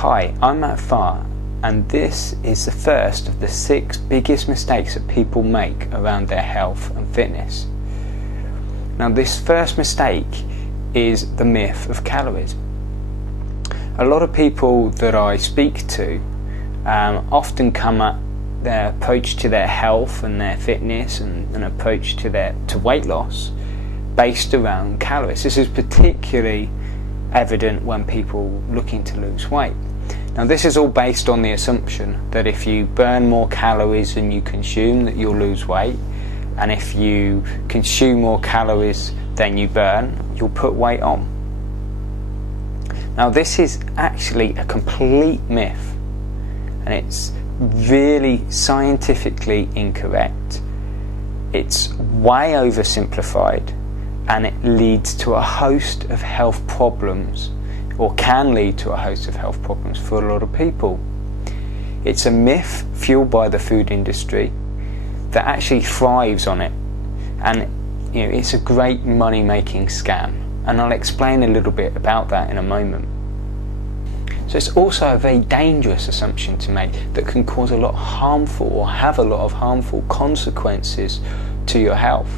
Hi, I'm Matt Farr, and this is the first of the 6 biggest mistakes that people make around their health and fitness. Now, this first mistake is the myth of calories. A lot of people that I speak to often come at their approach to their health and their fitness and an approach to weight loss based around calories. This is particularly evident when people looking to lose weight. Now, this is all based on the assumption that if you burn more calories than you consume, that you'll lose weight, and if you consume more calories than you burn, you'll put weight on. Now, this is actually a complete myth, and it's really scientifically incorrect. It's way oversimplified, and it leads to a host of health problems, or can lead to a host of health problems for a lot of people. It's a myth fueled by the food industry that actually thrives on it, and it's a great money-making scam, and I'll explain a little bit about that in a moment. So it's also a very dangerous assumption to make that can cause a lot of harmful, or have a lot of harmful consequences to your health.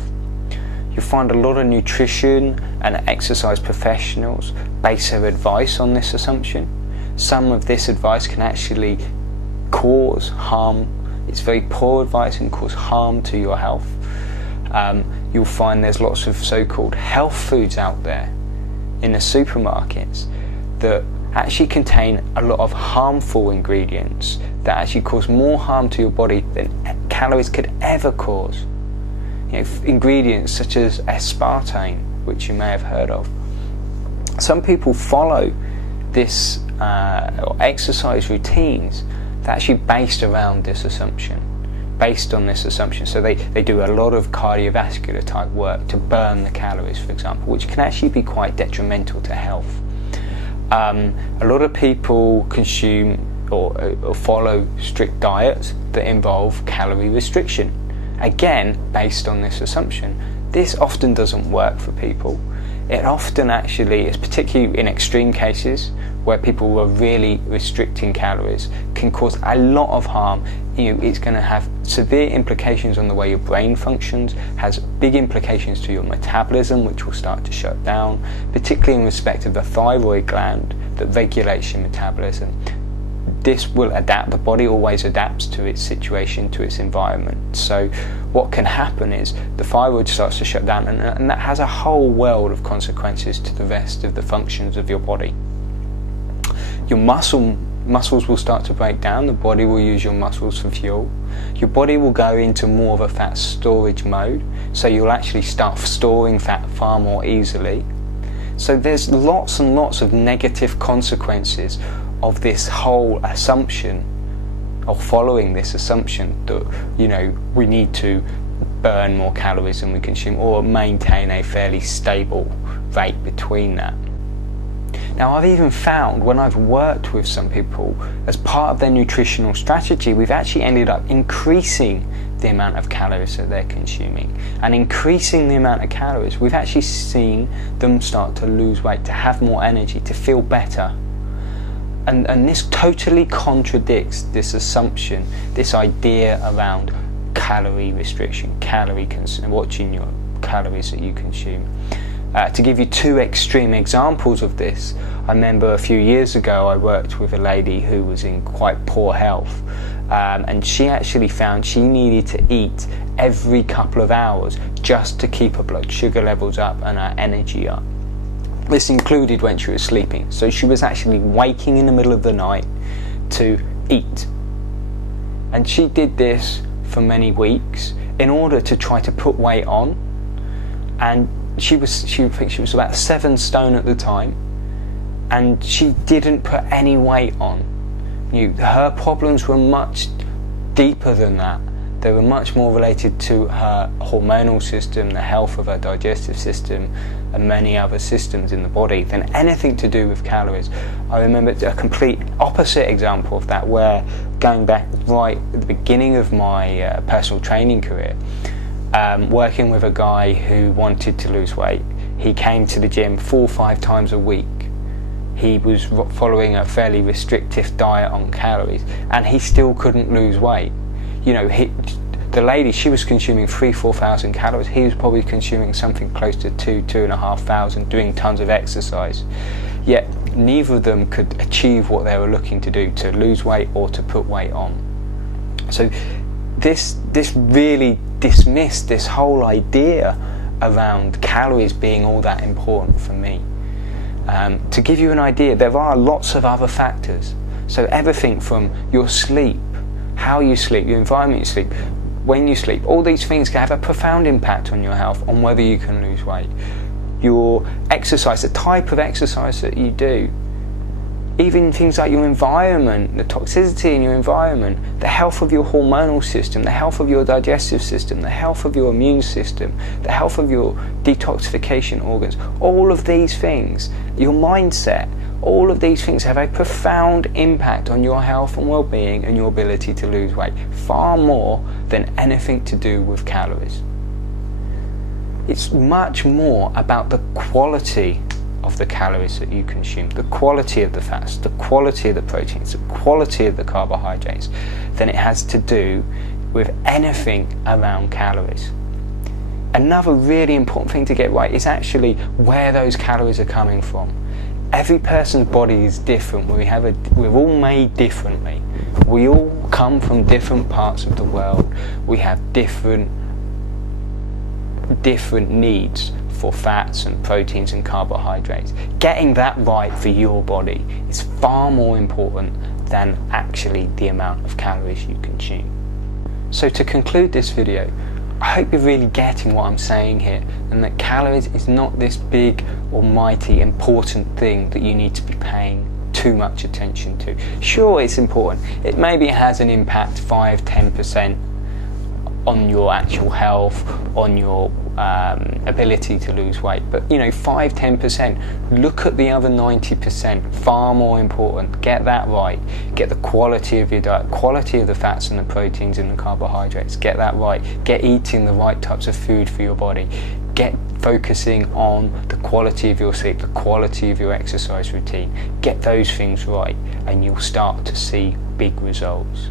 You'll find a lot of nutrition and exercise professionals base their advice on this assumption. Some of this advice can actually cause harm. It's very poor advice and cause harm to your health. You'll find there's lots of so-called health foods out there in the supermarkets that actually contain a lot of harmful ingredients that actually cause more harm to your body than calories could ever cause. Ingredients such as aspartame, which you may have heard of. Some people follow this or exercise routines that are actually based around this assumption, based on this assumption. So they do a lot of cardiovascular type work to burn the calories, for example, which can actually be quite detrimental to health. A lot of people consume or follow strict diets that involve calorie restriction. Again, based on this assumption. This often doesn't work for people. It often actually is, particularly in extreme cases where people are really restricting calories, can cause a lot of harm. It's going to have severe implications on the way your brain functions, has big implications to your metabolism, which will start to shut down, particularly in respect of the thyroid gland that regulates your metabolism. This will adapt. The body always adapts to its situation, to its environment. So what can happen is the thyroid starts to shut down, and that has a whole world of consequences to the rest of the functions of your body. Your muscles will start to break down. The body will use your muscles for fuel. Your body will go into more of a fat storage mode, so you'll actually start storing fat far more easily. So there's lots and lots of negative consequences of this whole assumption, of following this assumption that we need to burn more calories than we consume, or maintain a fairly stable rate between that. Now, I've even found when I've worked with some people, as part of their nutritional strategy, we've actually ended up increasing the amount of calories that they're consuming, and increasing the amount of calories, we've actually seen them start to lose weight, to have more energy, to feel better. And this totally contradicts this assumption, this idea around calorie restriction, watching your calories that you consume. To give you 2 extreme examples of this, I remember a few years ago I worked with a lady who was in quite poor health, and she actually found she needed to eat every couple of hours just to keep her blood sugar levels up and her energy up. This included when she was sleeping, so she was actually waking in the middle of the night to eat. And she did this for many weeks in order to try to put weight on, and she was about 7 stone at the time, and she didn't put any weight on. Her problems were much deeper than that. They were much more related to her hormonal system, the health of her digestive system, and many other systems in the body than anything to do with calories. I remember a complete opposite example of that, where going back right at the beginning of my personal training career, working with a guy who wanted to lose weight. He came to the gym 4 or 5 times a week he was following a fairly restrictive diet on calories, and he still couldn't lose weight. You know, the lady, she was consuming 3,000-4,000 calories. He was probably consuming something close to 2,500, doing tons of exercise. Yet neither of them could achieve what they were looking to do, to lose weight or to put weight on. So this really dismissed this whole idea around calories being all that important for me. To give you an idea, there are lots of other factors. So everything from your sleep, how you sleep, your environment you sleep, when you sleep, all these things can have a profound impact on your health, on whether you can lose weight. Your exercise, the type of exercise that you do, even things like your environment, the toxicity in your environment, the health of your hormonal system, the health of your digestive system, the health of your immune system, the health of your detoxification organs, all of these things, your mindset, all of these things have a profound impact on your health and well-being and your ability to lose weight, far more than anything to do with calories. It's much more about the quality of the calories that you consume, the quality of the fats, the quality of the proteins, the quality of the carbohydrates, than it has to do with anything around calories. Another really important thing to get right is actually where those calories are coming from. Every person's body is different. We're all made differently. We all come from different parts of the world. We have different needs for fats and proteins and carbohydrates. Getting that right for your body is far more important than actually the amount of calories you consume. So to conclude this video, I hope you're really getting what I'm saying here, and that calories is not this big almighty important thing that you need to be paying too much attention to. Sure, it's important. It maybe has an impact 5-10% on your actual health, on your ability to lose weight, but 5-10%, look at the other 90%, far more important. Get that right. Get the quality of your diet, quality of the fats and the proteins and the carbohydrates, get that right. Get eating the right types of food for your body. Get focusing on the quality of your sleep, the quality of your exercise routine. Get those things right, and you'll start to see big results.